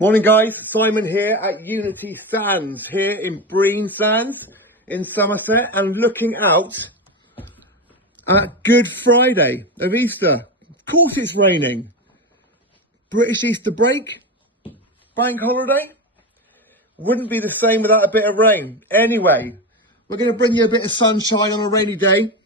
Morning guys, Simon here at Unity Sands here in Breen Sands in Somerset, and looking out at Good Friday of Easter. Of course it's raining. British Easter break, bank holiday. Wouldn't be the same without a bit of rain. Anyway, we're going to bring you a bit of sunshine on a rainy day.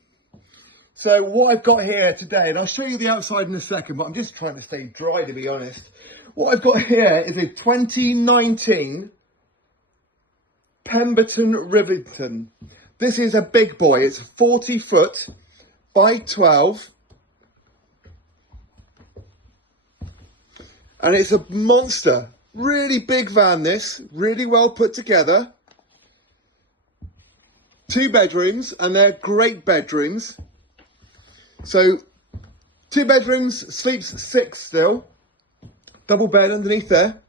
So what I've got here today, and I'll show you the outside in a second, but I'm just trying to stay dry to be honest. What I've got here is a 2019 Pemberton Rivington. This is a big boy. It's 40 foot by 12. And it's a monster. Really big van this. Really well put together. 2 bedrooms, and they're great bedrooms. So 2 bedrooms, sleeps 6 still. Double bed underneath there.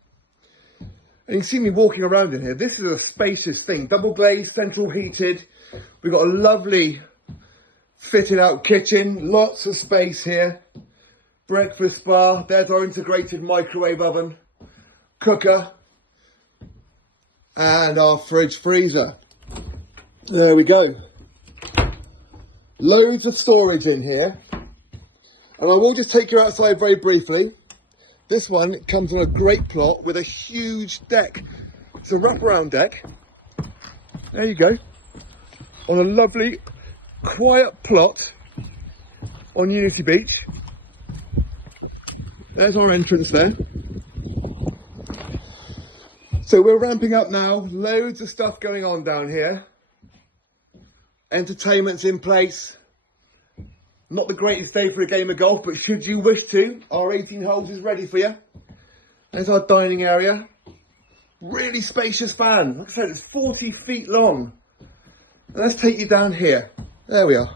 And you can see me walking around in here. This is a spacious thing. Double glazed, central heated. We've got a lovely fitted out kitchen. Lots of space here. Breakfast bar. There's our integrated microwave oven. Cooker. And our fridge freezer. There we go. Loads of storage in here. And I will just take you outside very briefly. This one comes on a great plot with a huge deck. It's a wraparound deck. There you go. On a lovely, quiet plot on Unity Beach. There's our entrance there. So we're ramping up now. Loads of stuff going on down here. Entertainment's in place. Not the greatest day for a game of golf, but should you wish to, our 18 holes is ready for you. There's our dining area. Really spacious van. Like I said, it's 40 feet long. And let's take you down here. There we are.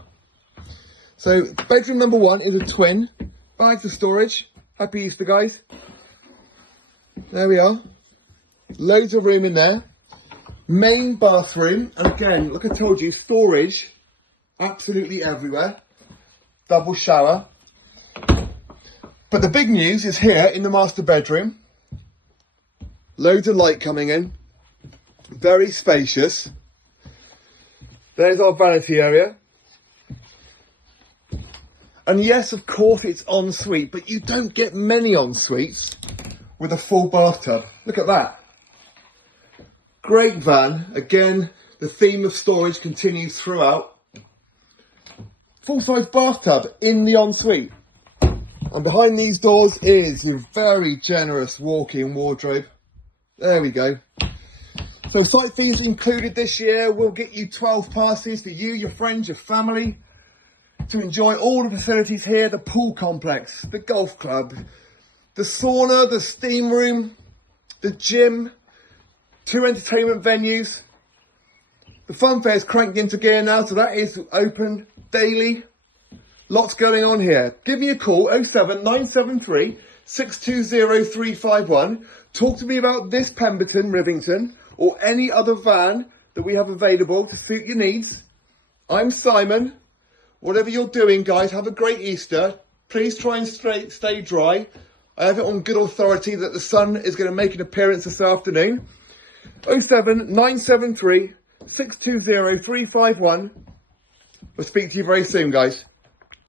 So bedroom number 1 is a twin. Bags of storage. Happy Easter, guys. There we are. Loads of room in there. Main bathroom. And again, like I told you, storage absolutely everywhere. Double shower. But the big news is here in the master bedroom. Loads of light coming in. Very spacious. There's our vanity area. And yes, of course it's ensuite, but you don't get many ensuites with a full bathtub. Look at that. Great van. Again, the theme of storage continues throughout. Full-size bathtub in the ensuite. And behind these doors is a very generous walk-in wardrobe. There we go. So site fees included this year will get you 12 passes for you, your friends, your family to enjoy all the facilities here. The pool complex, the golf club, the sauna, the steam room, the gym, 2 entertainment venues. The fun fair is cranked into gear now, so that is open daily. Lots going on here. Give me a call, 07973 620 351. Talk to me about this Pemberton Rivington or any other van that we have available to suit your needs. I'm Simon. Whatever you're doing, guys, have a great Easter. Please try and stay dry. I have it on good authority that the sun is going to make an appearance this afternoon. 07973 620 351. We'll speak to you very soon, guys.